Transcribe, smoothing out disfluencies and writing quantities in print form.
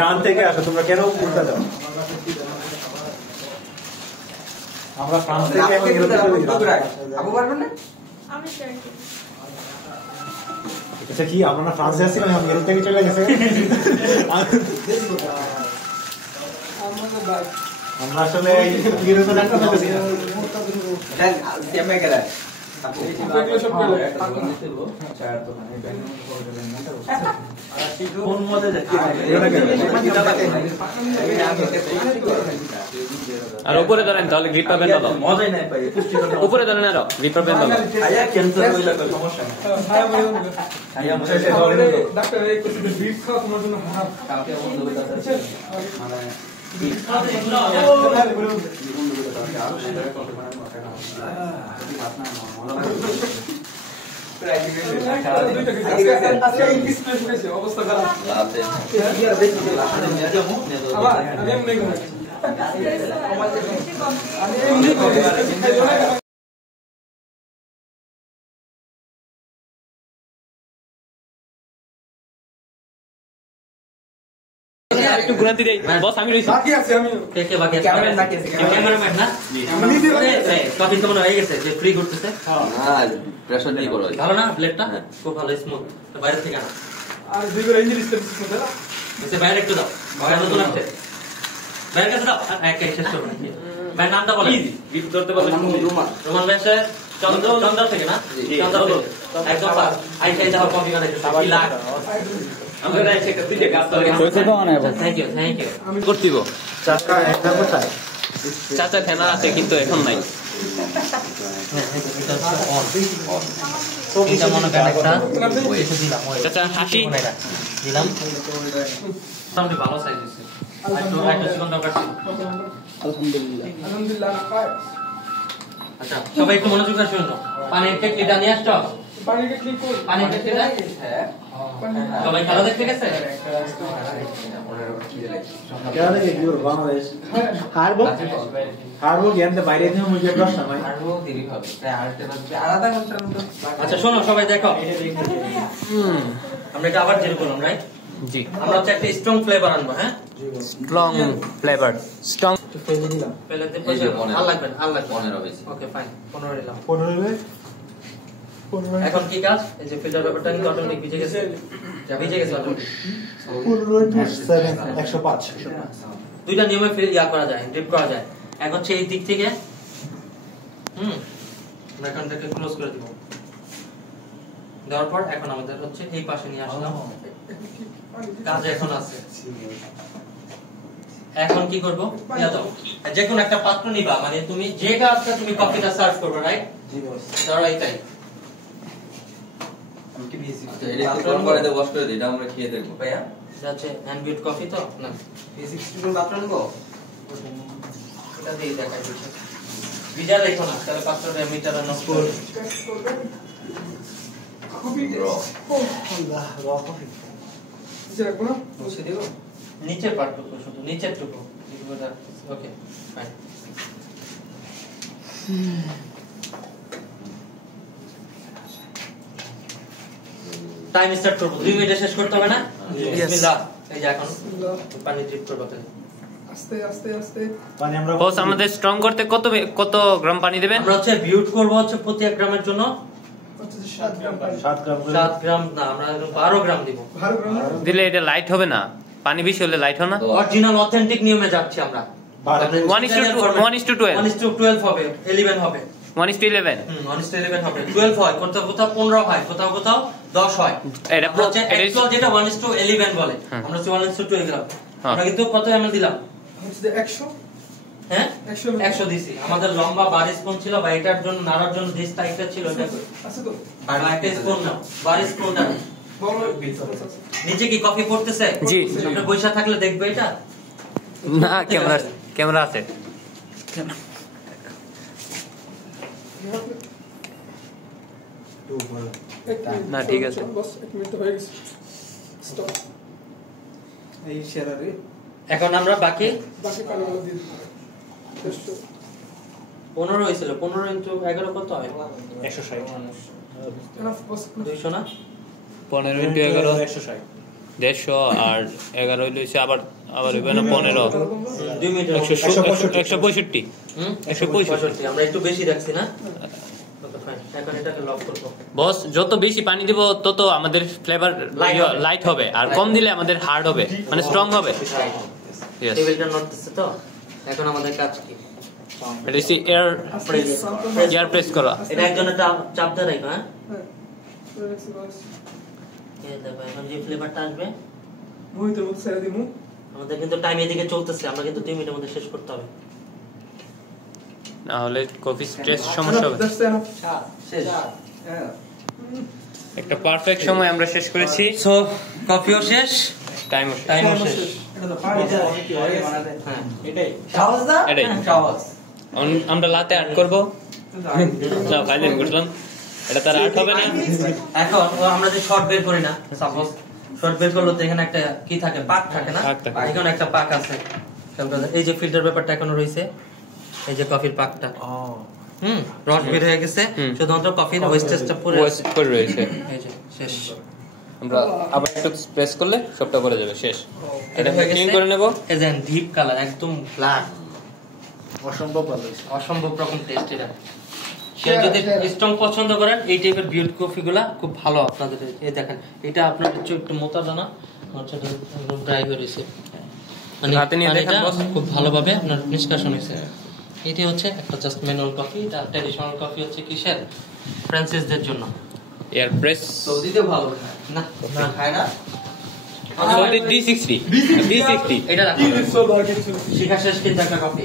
ডান থেকে আসো তোমরা, কেন উল্টা দাও? আমরা ফ্রান্স থেকে এখন আচ্ছা কি আমরা না ফ্রান্সে আসছিলাম, আমি এর থেকে চলে গেছে। আমরা আসলে ইউরোপের একটা ফেলেছি আর উপরে ধরেন তাহলে গ্রিপ পাবেন না, মজাই নাই পাই। উপরে ধরেন না গ্রিপ পাবেন না, আয়া ক্যান্সার হইলা কই সমস্যা নাই। আয়া মনে হয় ডাক্তার এই কিছু গ্রিপ খাওয়া তোমার জন্য হাফ কাকে বন্ধ হয়ে যাচ্ছে মানে গ্রিপ খাওয়া এগুলো আরো সুন্দর করে বানানো মাথা না যদি ভাত না অবস্থা খারাপ একটু ঘুরাতে দেই বস। আমি রইছি বাকি আছে, আমি কে কে বাকি আছে? ক্যামেরাম্যান বাকি আছে, ক্যামেরাম্যান না আমি নিজে কফি তো মনে হয়ে গেছে যে ফ্রি করতেছে। হ্যাঁ প্রেসার দিয়ে করো ভালো না, ব্লেডটা খুব ভালো স্মুথ। তো বাইরে থেকে না আর দুই করে ইঞ্জিন স্টেপস মধ্যে না এসে বাইরে একটু দাও, বাইরে তো লাগছে, বাইরে কাছে দাও। এক এক শেষ করো নাকি ভাই, নামটা বলো গিফট করতে বলো। রোমান রোমান ভাইসে চন্দ্র থেকে না, চন্দ্র বলো একদম পাস আইসা দাও কফি বানাইতে সবাই লাগ। আমরা রাইছে কত দিকে কাজ করে কইছে তো না। থ্যাংক ইউ আমি করতেইব। চাচা একটা কথা, চাচা ফেনা আছে কিন্তু এখন নাই। এটা মনে করেন একটা এসে দিলাম, চাচা হাসি দিলাম। সামনে ভালো সাইজ আছে। একটা চিকন দরকার ছিল। আলহামদুলিল্লাহ আলহামদুলিল্লাহ। আচ্ছা সবাই একটু মনোযোগ দিয়ে শুনুন। পানির কেটলিটা নিয়ে আসছো? পানির কেটলি কই? পানির কেটলিটা হ্যাঁ সবাই খেলা দেখতে গেছে? খেলা দেখে কি করব? বাংলাদেশ হারবো হারবো গেমতে বাইরে নিয়ে মুজে প্রশ্ন ভাই, হারবো দেরি হবে তাই আরেকটা বাজবে আলাদা ঘন্টার মতো। আচ্ছা শোনো সবাই দেখো, আমরা এটা আবার জেনে করলাম রাইট? জি আমরা হচ্ছে একটা স্ট্রং ফ্লেভার আনবো। হ্যাঁ স্ট্রং ফ্লেভার, স্ট্রং তো ফেলে দিলাম, ফেলে দিতে পয়সা আর লাগবে 15 বেশি। ওকে ফাইন 15 নিলাম। 15 এখন কি কাজ? এই যে ফিল্টার পেপারটা কিন্তু অটোমেটিক ভিজে গেছে, ভিজে গেছে অটোমেটিক। 105 দুইটা নিয়মে ফিল ইয়া করা যায়, ড্রিপ করা যায়। এক হচ্ছে এই দিক থেকে আমরা এখানটাকে ক্লোজ করে দিব, দেওয়ার পর এখন আমাদের হচ্ছে এই পাশে নিয়ে আসলাম। কাজ এখন আছে। এখন কি করব? ইয়া দাও, যে কোন একটা পাত্র নিবা, মানে তুমি যে কাজটা তুমি কফিটা সার্ভ করবে রাইট? জি বস ধরো এইটাই। আমি কি দিয়েছি? আচ্ছা এটা একটু গরম করে দাও, ওয়াশ করে দাও, এটা আমরা খেয়ে দেখব ভাইয়া। এটা হচ্ছে হ্যান্ডমেড কফি তো না, V60 পাত্র নেব। এটা দিয়ে দেখাই দিচ্ছি, ভিজা দেখো না তাহলে পাত্রটা মিটার নষ্ট করবে। কফি র আল্লাহ র কফি নিচে রাখবো না, বসে দিও নিচের পার্টটুকু, শুধু নিচের টুকু। Okay fine. টাইম স্টার্ট করব, 2 মিনিটে শেষ করতে হবে না? বিসমিল্লাহ। এই যে এখন পানি ড্রিপ করব, তাহলে আস্তে আস্তে আস্তে পানি আমরা বস আমাদের স্ট্রং করতে কত গ্রাম পানি দিবেন? আমরা হচ্ছে বিউট করব হচ্ছে প্রতি 1 গ্রামের জন্য 7 গ্রাম না, আমরা 12 গ্রাম দিব। 12 গ্রাম দিলে এটা লাইট হবে না, পানি বেশি হলে লাইট হয় না। অরিজিনাল অথেন্টিক নিয়মে যাচ্ছে আমরা। 1:12 হবে, 11 হবে, 1:11 1:11 হবে, 12 হয়, কোথাও 15 হয়, কোথাও 10 হয়। এটা অ্যাকচুয়াল যেটা 1:11 বলে, আমরা 1:12 গ্রাম। আমরা কিন্তু কত এমএল দিলাম? হচ্ছে 100। হ্যাঁ 100 দিছি। আমাদের লম্বা বার স্পুন ছিল বা এটার জন্য নাড়ার জন্য দিস টাইপের ছিল, এটা আছে তো আর একটা স্পুন নাও, বার স্পুনটা নিচে কি কফি পড়তেছে? জি আপনি বৈশা থাকলে দেখবে এটা না, ক্যামেরা আছে না, ঠিক আছে বস 1 মিনিট হয়ে গেছে, স্টপ। এই শেয়ারে এখন আমরা বাকি পানিগুলো দিয়ে দিই। 15 হয়েছিল 15 ইনটু 11 কত হয় 160 200 না 15 ইনটু 11 160 150 আর 11 হইছে আবার হইবে না 15 2 মিনিট 165 165 আমরা একটু বেশি রাখছি না ওকে ফাইন এখন এটাকে লক করব বস যত বেশি পানি দিব তত আমাদের ফ্লেভার লাইট হবে আর কম দিলে আমাদের হার্ড হবে মানে স্ট্রং হবে यस টেবিলটা নড়তেছে তো এখন আমাদের কাজ কি এটা হচ্ছে এয়ার প্রেস করা এটা একজনের চাপ দিয়ে রাখো হ্যাঁ এই দেখো এখন যে ফ্লেভারটা আসবে মুই তো মুখ ছেড়ে দিমু আমাদের কিন্তু টাইম এদিকে চলতেছে আমরা কিন্তু 2 মিনিটের মধ্যে শেষ করতে হবে না হলে কফি টেস্ট সমস্যা হবে শেষ একটা পারফেক্ট সময় আমরা শেষ করেছি সো কফিও শেষ টাইমও শেষ এটা তো পানি কি হয় বানাতে হ্যাঁ এটাই সহজ না এটাই সহজ আমরা লাতে অ্যাড করব না ফাইনাল করলাম এটা তার আর্ট হবে না এখন আমরা যে শর্ট বের করি না সাপোজ শর্ট বের করলে তো এখানে একটা কি থাকে পাক থাকে না পাক থাকে। এখানে একটা পাক আছে এই যে ফিল্টার পেপারটা এখনো রয়েছে এই যে কফির পাকটা রস বের হয়ে গেছে শুধুমাত্র কফির ওয়েস্টেজটা পুরো পড়ে রয়েছে এই যে শেষ আমরা আবার একটু প্রেস করলে সবটা করে যাবে শেষ এটা হয়ে ক্লিন গেছে। করে নেব এই যে ডিপ কালার একদম ব্ল্যাক অসম্ভব ভালো হইছে অসম্ভব রকম টেস্ট এটা কেউ যদি স্ট্রং পছন্দ করেন এই টাইপের বিউট কফিগুলা খুব ভালো আপনাদের এই দেখেন এটা আপনার একটু মোটা দানা হচ্ছে একদম ড্রাই হয়ে রয়েছে মানে হাতে নিয়ে দেখেন পানিটা বস। খুব ভালোভাবে আপনার নিষ্কাশন হয়েছে এটি হচ্ছে একটা জাস্ট ম্যানুয়াল কফি এটা ট্র্যাডিশনাল কফি হচ্ছে কিসের ফ্রান্সিসদের জন্য এয়ার প্রেস সৌদিতে ভালো না না খায় না সৌদি D60 এটা রাখো শিখা শেষ কিন্তু একটা কফি